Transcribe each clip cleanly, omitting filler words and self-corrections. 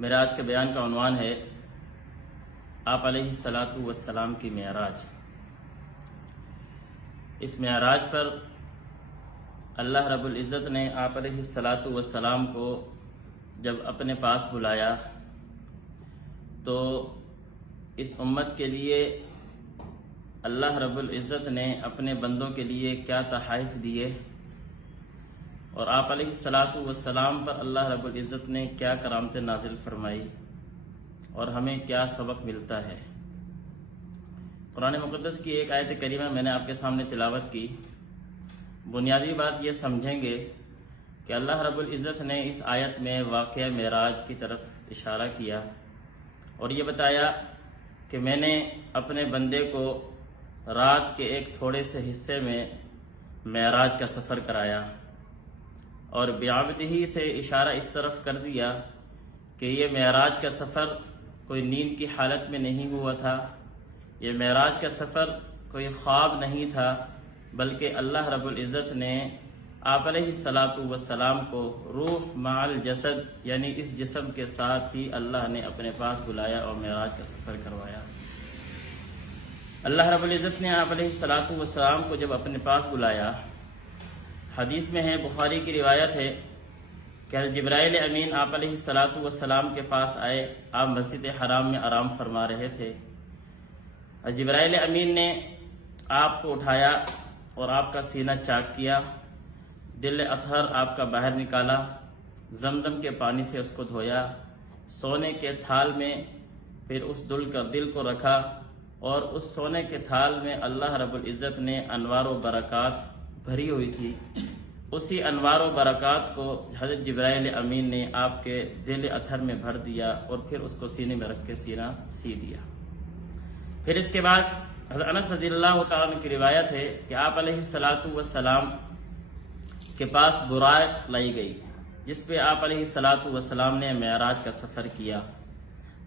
میرا آج کے بیان کا عنوان ہے آپ علیہ الصلاۃ والسلام کی معراج۔ اس معراج پر اللہ رب العزت نے آپ علیہ الصلاۃ والسلام کو جب اپنے پاس بلایا تو اس امت کے لیے اللہ رب العزت نے اپنے بندوں کے لیے کیا تحائف دیے اور آپ علیہ الصلاۃ والسلام پر اللہ رب العزت نے کیا کرامتیں نازل فرمائی اور ہمیں کیا سبق ملتا ہے۔ قرآن مقدس کی ایک آیت کریمہ میں نے آپ کے سامنے تلاوت کی۔ بنیادی بات یہ سمجھیں گے کہ اللہ رب العزت نے اس آیت میں واقعہ معراج کی طرف اشارہ کیا اور یہ بتایا کہ میں نے اپنے بندے کو رات کے ایک تھوڑے سے حصے میں معراج کا سفر کرایا، اور بعبدہ سے اشارہ اس طرف کر دیا کہ یہ معراج کا سفر کوئی نیند کی حالت میں نہیں ہوا تھا، یہ معراج کا سفر کوئی خواب نہیں تھا، بلکہ اللہ رب العزت نے آپ علیہ الصلاۃ والسلام کو روح مع الجسد یعنی اس جسم کے ساتھ ہی اللہ نے اپنے پاس بلایا اور معراج کا سفر کروایا۔ اللہ رب العزت نے آپ علیہ الصلاۃ والسلام کو جب اپنے پاس بلایا، حدیث میں ہے، بخاری کی روایت ہے کہ جبرائیل امین آپ علیہ الصلاۃ والسلام کے پاس آئے۔ آپ مسجد حرام میں آرام فرما رہے تھے۔ جبرائیل امین نے آپ کو اٹھایا اور آپ کا سینہ چاک کیا، دل اطہر آپ کا باہر نکالا، زمزم کے پانی سے اس کو دھویا، سونے کے تھال میں پھر اس دل کو رکھا، اور اس سونے کے تھال میں اللہ رب العزت نے انوار و برکات بھری ہوئی تھی۔ اسی انوار و برکات کو حضرت جبرائیل امین نے آپ کے دل اطہر میں بھر دیا اور پھر اس کو سینے میں رکھ کے سینہ سی دیا۔ پھر اس کے بعد حضرت انس رضی اللہ تعالیٰ عنہ کی روایت ہے کہ آپ علیہ الصلاۃ والسلام کے پاس براق لائی گئی، جس پہ آپ علیہ الصلاۃ والسلام نے معراج کا سفر کیا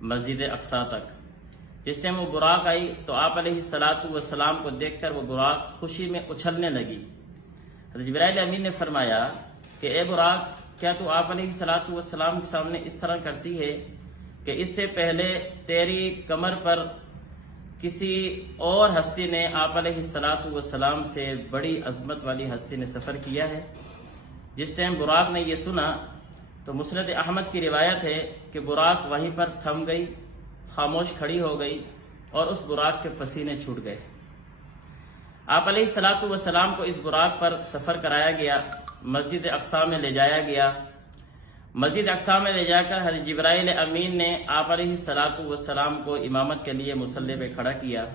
مسجد اقصی تک۔ جس ٹائم وہ براق آئی تو آپ علیہ الصلاۃ والسلام کو دیکھ کر وہ براق خوشی میں اچھلنے لگی۔ حضرت جبرائیل امین نے فرمایا کہ اے براق، کیا تو آپ علیہ الصلاۃ والسلام کے سامنے اس طرح کرتی ہے کہ اس سے پہلے تیری کمر پر کسی اور ہستی نے آپ علیہ الصلاۃ والسلام سے بڑی عظمت والی ہستی نے سفر کیا ہے؟ جس ٹائم براق نے یہ سنا تو مسند احمد کی روایت ہے کہ براق وہیں پر تھم گئی، خاموش کھڑی ہو گئی اور اس براق کے پسینے چھوٹ گئے۔ آپ علیہ الصلاۃ والسلام کو اس براق پر سفر کرایا گیا، مسجد اقصی میں لے جایا گیا۔ مسجد اقصی میں لے جا کر حضرت جبرائیل امین نے آپ علیہ الصلاۃ والسلام کو امامت کے لیے مصلی پہ کھڑا کیا،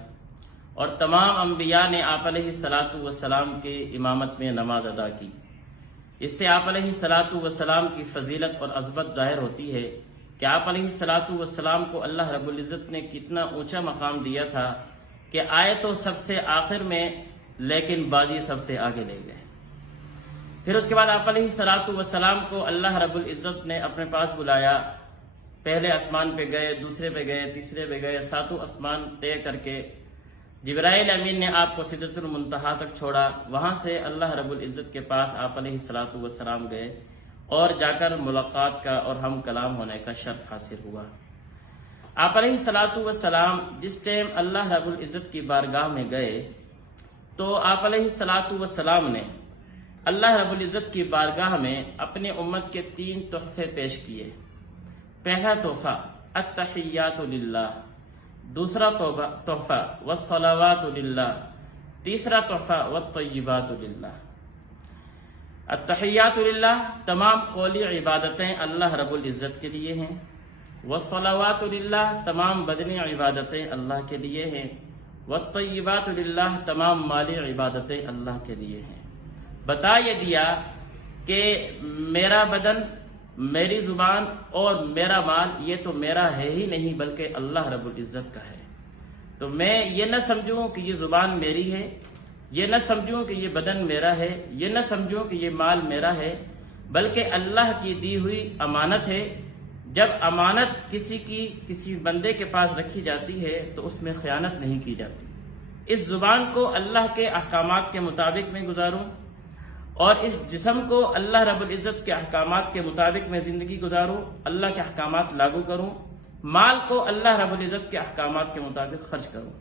اور تمام انبیاء نے آپ علیہ الصلاۃ والسلام کی امامت میں نماز ادا کی۔ اس سے آپ علیہ الصلاۃ والسلام کی فضیلت اور عظمت ظاہر ہوتی ہے کہ آپ علیہ الصلاۃ والسلام کو اللہ رب العزت نے کتنا اونچا مقام دیا تھا کہ آئے تو سب سے آخر میں لیکن بازی سب سے آگے لے گئے۔ پھر اس کے بعد آپ علیہ الصلاۃ والسلام کو اللہ رب العزت نے اپنے پاس بلایا۔ پہلے آسمان پہ گئے، دوسرے پہ گئے، تیسرے پہ گئے، ساتوں آسمان طے کر کے جبرائیل امین نے آپ کو سدرۃ المنتہا تک چھوڑا۔ وہاں سے اللہ رب العزت کے پاس آپ علیہ الصلاۃ والسلام گئے اور جا کر ملاقات کا اور ہم کلام ہونے کا شرف حاصل ہوا۔ آپ علیہ الصلاۃ والسلام جس ٹائم اللہ رب العزت کی بارگاہ میں گئے تو آپ علیہ الصلاۃ والسلام نے اللہ رب العزت کی بارگاہ میں اپنی امت کے 3 تحفے پیش کیے۔ پہلا تحفہ التحیات للہ، دوسرا تحفہ والصلوات للہ، تیسرا تحفہ والطیبات للہ۔ التحیات للہ، تمام قولی عبادتیں اللہ رب العزت کے لیے ہیں۔ والصلوات للہ، تمام بدنی عبادتیں اللہ کے لیے ہیں۔ والطیبات للہ، تمام مالی عبادتیں اللہ کے لیے ہیں۔ بتا یہ دیا کہ میرا بدن، میری زبان اور میرا مال یہ تو میرا ہے ہی نہیں بلکہ اللہ رب العزت کا ہے۔ تو میں یہ نہ سمجھوں کہ یہ زبان میری ہے، یہ نہ سمجھوں کہ یہ بدن میرا ہے، یہ نہ سمجھوں کہ یہ مال میرا ہے، بلکہ اللہ کی دی ہوئی امانت ہے۔ جب امانت کسی بندے کے پاس رکھی جاتی ہے تو اس میں خیانت نہیں کی جاتی۔ اس زبان کو اللہ کے احکامات کے مطابق میں گزاروں اور اس جسم کو اللہ رب العزت کے احکامات کے مطابق میں زندگی گزاروں، اللہ کے احکامات لاگو کروں، مال کو اللہ رب العزت کے احکامات کے مطابق خرچ کروں۔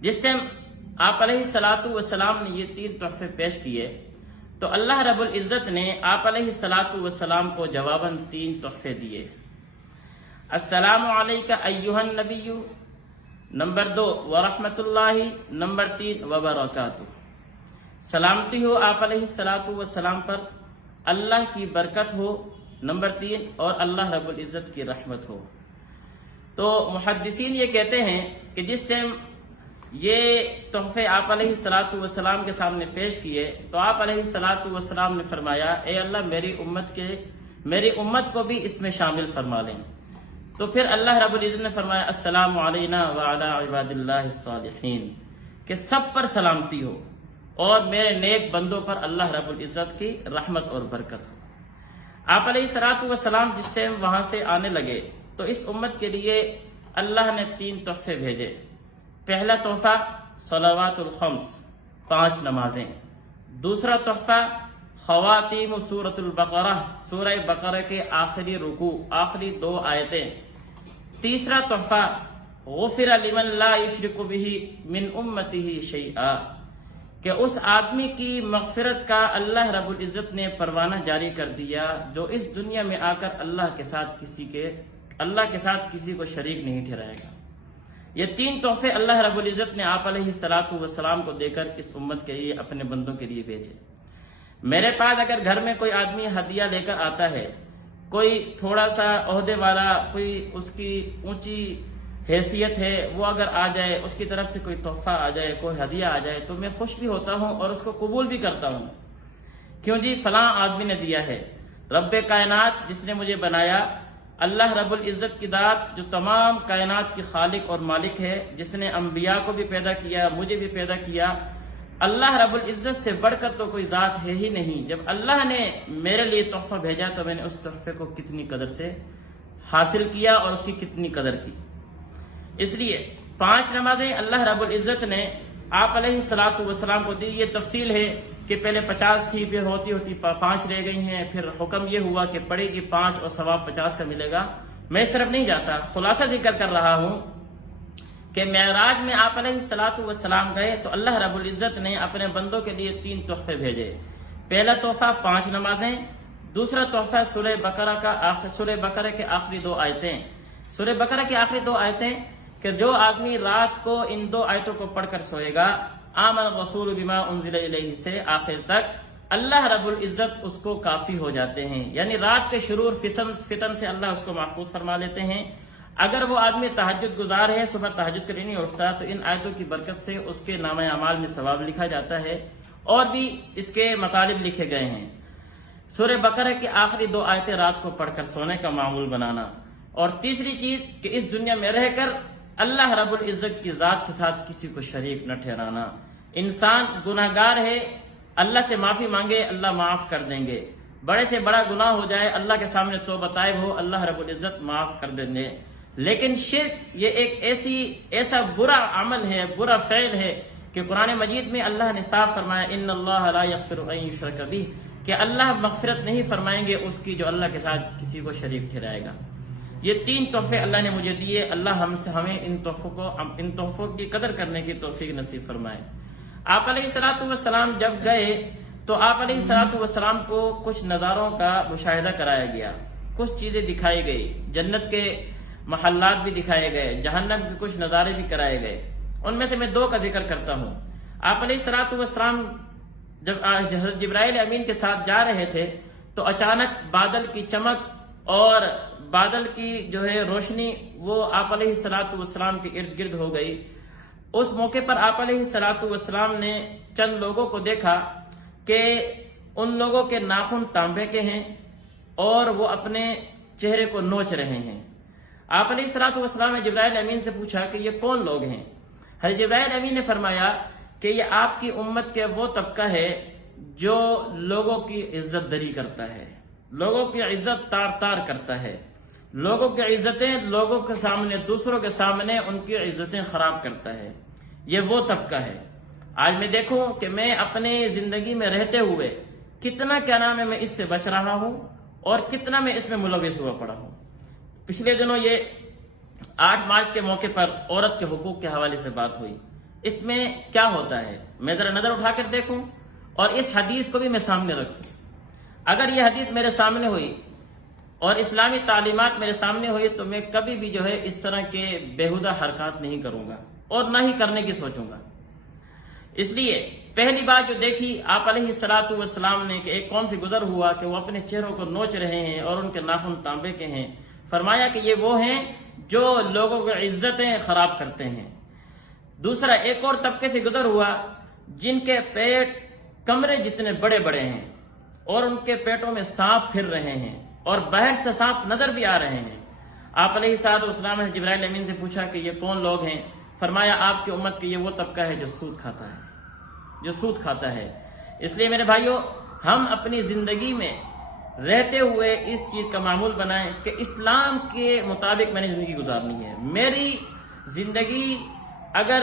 جس ٹائم آپ علیہ الصلاۃ والسلام نے یہ 3 تحفے پیش کیے تو اللہ رب العزت نے آپ علیہ الصلاۃ والسلام کو جواباً 3 تحفے دیے۔ السلام علیک ایھا النبی، نمبر 2 ورحمۃ اللہ، نمبر 3 وبرکاتہ۔ سلامتی ہو آپ علیہ الصلاۃ والسلام پر، اللہ کی برکت ہو، نمبر 3 اور اللہ رب العزت کی رحمت ہو۔ تو محدثین یہ کہتے ہیں کہ جس ٹائم یہ تحفے آپ علیہ الصلاۃ والسلام کے سامنے پیش کیے تو آپ علیہ الصلاۃ والسلام نے فرمایا اے اللہ میری امت کو بھی اس میں شامل فرما لیں۔ تو پھر اللہ رب العزت نے فرمایا السلام علینا وعلی عباد اللہ الصالحین، کہ سب پر سلامتی ہو اور میرے نیک بندوں پر اللہ رب العزت کی رحمت اور برکت ہو۔ آپ علیہ الصلاۃ والسلام جس ٹائم وہاں سے آنے لگے تو اس امت کے لیے اللہ نے 3 تحفے بھیجے۔ پہلا تحفہ صلوات الخمس، 5 نمازیں۔ دوسرا تحفہ خواتیم سورۃ البقرہ، سورہ بقرہ کے آخری رکوع، آخری 2 آیتیں۔ تیسرا تحفہ غفر لمن لا یشرک بہ من امتہ شیئا، کہ اس آدمی کی مغفرت کا اللہ رب العزت نے پروانہ جاری کر دیا جو اس دنیا میں آ کر اللہ کے ساتھ کسی کو شریک نہیں ٹھہرائے گا۔ یہ 3 تحفے اللہ رب العزت نے آپ علیہ الصلاۃ والسلام کو دے کر اس امت کے لیے، اپنے بندوں کے لیے بھیجے۔ میرے پاس اگر گھر میں کوئی آدمی ہدیہ لے کر آتا ہے، کوئی تھوڑا سا عہدے والا، کوئی اس کی اونچی حیثیت ہے، وہ اگر آ جائے، اس کی طرف سے کوئی تحفہ آ جائے، کوئی ہدیہ آ جائے تو میں خوش بھی ہوتا ہوں اور اس کو قبول بھی کرتا ہوں۔ کیوں جی فلاں آدمی نے دیا ہے۔ رب کائنات جس نے مجھے بنایا، اللہ رب العزت کی ذات جو تمام کائنات کی خالق اور مالک ہے، جس نے انبیاء کو بھی پیدا کیا، مجھے بھی پیدا کیا، اللہ رب العزت سے بڑھ کر تو کوئی ذات ہے ہی نہیں۔ جب اللہ نے میرے لیے تحفہ بھیجا تو میں نے اس تحفے کو کتنی قدر سے حاصل کیا اور اس کی کتنی قدر کی۔ اس لیے 5 نمازیں اللہ رب العزت نے آپ علیہ الصلاۃ والسلام کو دی۔ یہ تفصیل ہے کہ پہلے 50 تھی، پھر ہوتی 5 رہ گئی ہیں، پھر حکم یہ ہوا کہ پڑے گی 5 اور ثواب 50 کا ملے گا۔ میں اس طرف نہیں جاتا، خلاصہ ذکر کر رہا ہوں کہ معراج میں آپ علیہ الصلاۃ والسلام گئے تو اللہ رب العزت نے اپنے بندوں کے لیے 3 تحفے بھیجے۔ پہلا تحفہ 5 نمازیں، دوسرا تحفہ سورہ بقرہ کے آخری 2 آیتیں۔ سورہ بقرہ کی آخری 2 آیتیں کہ جو آدمی رات کو ان 2 آیتوں کو پڑھ کر سوئے گا، آمن الرسول بما انزل الیہ سے آخر تک، اللہ رب العزت اس کو کافی ہو جاتے ہیں، یعنی رات کے شرور فتن سے اللہ اس کو محفوظ فرما لیتے ہیں۔ اگر وہ آدمی تہجد گزار ہے، صبح تہجد کے لیے نہیں اٹھتا، تو ان آیتوں کی برکت سے اس کے نامہ اعمال میں ثواب لکھا جاتا ہے، اور بھی اس کے مطالب لکھے گئے ہیں۔ سورہ بقرہ کی آخری 2 آیتیں رات کو پڑھ کر سونے کا معمول بنانا۔ اور تیسری چیز کہ اس دنیا میں رہ کر اللہ رب العزت کی ذات کے ساتھ کسی کو شریک نہ ٹھہرانا۔ انسان گناہگار ہے، اللہ سے معافی مانگے، اللہ معاف کر دیں گے۔ بڑے سے بڑا گناہ ہو جائے، اللہ کے سامنے توبہ طائب ہو، اللہ رب العزت معاف کر دیں گے۔ لیکن شرک یہ ایک ایسا برا عمل ہے، برا فعل ہے کہ قرآن مجید میں اللہ نے صاف فرمایا ان اللہ لا یغفر ان یشرک بہ، کہ اللہ مغفرت نہیں فرمائیں گے اس کی جو اللہ کے ساتھ کسی کو شریک ٹھہرائے گا۔ یہ 3 تحفے اللہ نے مجھے دیے، اللہ ہمیں ان تحفوں کی قدر کرنے کی توفیق نصیب فرمائے۔ آپ علیہ الصلاۃ والسلام جب گئے تو آپ علیہ الصلاۃ والسلام کو کچھ نظاروں کا مشاہدہ کرایا گیا، کچھ چیزیں دکھائی گئی، جنت کے محلات بھی دکھائے گئے، جہنم کے کچھ نظارے بھی کرائے گئے۔ ان میں سے میں 2 کا ذکر کرتا ہوں۔ آپ علیہ الصلاۃ والسلام جب حضرت جبرائیل امین کے ساتھ جا رہے تھے تو اچانک بادل کی چمک اور بادل کی جو ہے روشنی وہ آپ علیہ الصلاۃ والسلام کے ارد گرد ہو گئی۔ اس موقع پر آپ علیہ الصلاۃ والسلام نے چند لوگوں کو دیکھا کہ ان لوگوں کے ناخن تانبے کے ہیں اور وہ اپنے چہرے کو نوچ رہے ہیں۔ آپ علیہ الصلاۃ والسلام نے جبرائیل امین سے پوچھا کہ یہ کون لوگ ہیں؟ حضرت جبرائیل امین نے فرمایا کہ یہ آپ کی امت کے وہ طبقہ ہے جو لوگوں کی عزت دری کرتا ہے، لوگوں کی عزت تار کرتا ہے، لوگوں کی عزتیں لوگوں کے سامنے، دوسروں کے سامنے ان کی عزتیں خراب کرتا ہے۔ یہ وہ طبقہ ہے۔ آج میں دیکھوں کہ میں اپنے زندگی میں رہتے ہوئے کتنا کیا نام ہے میں اس سے بچ رہا ہوں اور کتنا میں اس میں ملوث ہوا پڑا ہوں۔ پچھلے دنوں یہ 8 مارچ کے موقع پر عورت کے حقوق کے حوالے سے بات ہوئی، اس میں کیا ہوتا ہے میں ذرا نظر اٹھا کر دیکھوں اور اس حدیث کو بھی میں سامنے رکھوں۔ اگر یہ حدیث میرے سامنے ہوئی اور اسلامی تعلیمات میرے سامنے ہوئی تو میں کبھی بھی جو ہے اس طرح کے بیہودہ حرکات نہیں کروں گا اور نہ ہی کرنے کی سوچوں گا۔ اس لیے پہلی بات جو دیکھی آپ علیہ الصلوۃ والسلام نے کہ ایک قوم سے گزر ہوا کہ وہ اپنے چہروں کو نوچ رہے ہیں اور ان کے ناخن تانبے کے ہیں، فرمایا کہ یہ وہ ہیں جو لوگوں کی عزتیں خراب کرتے ہیں۔ دوسرا ایک اور طبقے سے گزر ہوا جن کے پیٹ کمرے جتنے بڑے بڑے ہیں اور ان کے پیٹوں میں سانپ پھر رہے ہیں اور باہر سے سانپ نظر بھی آ رہے ہیں۔ آپ علیہ الصلوۃ والسلام نے جبرائیل امین سے پوچھا کہ یہ کون لوگ ہیں؟ فرمایا آپ کی امت کی یہ وہ طبقہ ہے جو سود کھاتا ہے۔ اس لیے میرے بھائیوں، ہم اپنی زندگی میں رہتے ہوئے اس چیز کا معمول بنائیں کہ اسلام کے مطابق میں نے زندگی گزارنی ہے۔ میری زندگی اگر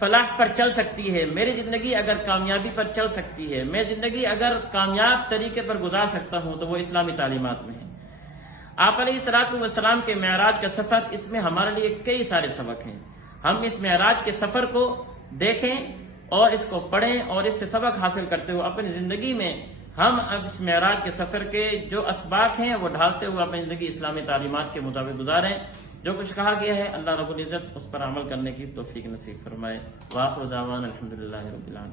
فلاح پر چل سکتی ہے، میری زندگی اگر کامیابی پر چل سکتی ہے، میں زندگی اگر کامیاب طریقے پر گزار سکتا ہوں تو وہ اسلامی تعلیمات میں ہے۔ آپ علیہ الصلوۃ والسلام کے معراج کا سفر، اس میں ہمارے لیے کئی سارے سبق ہیں۔ ہم اس معراج کے سفر کو دیکھیں اور اس کو پڑھیں اور اس سے سبق حاصل کرتے ہوئے اپنی زندگی میں ہم اب اس معراج کے سفر کے جو اسباق ہیں وہ ڈھالتے ہوئے اپنی زندگی اسلامی تعلیمات کے مطابق گزاریں۔ جو کچھ کہا گیا ہے اللہ رب العزت اس پر عمل کرنے کی توفیق نصیب فرمائے۔ وآخر دعوانا الحمدللہ رب العالمین۔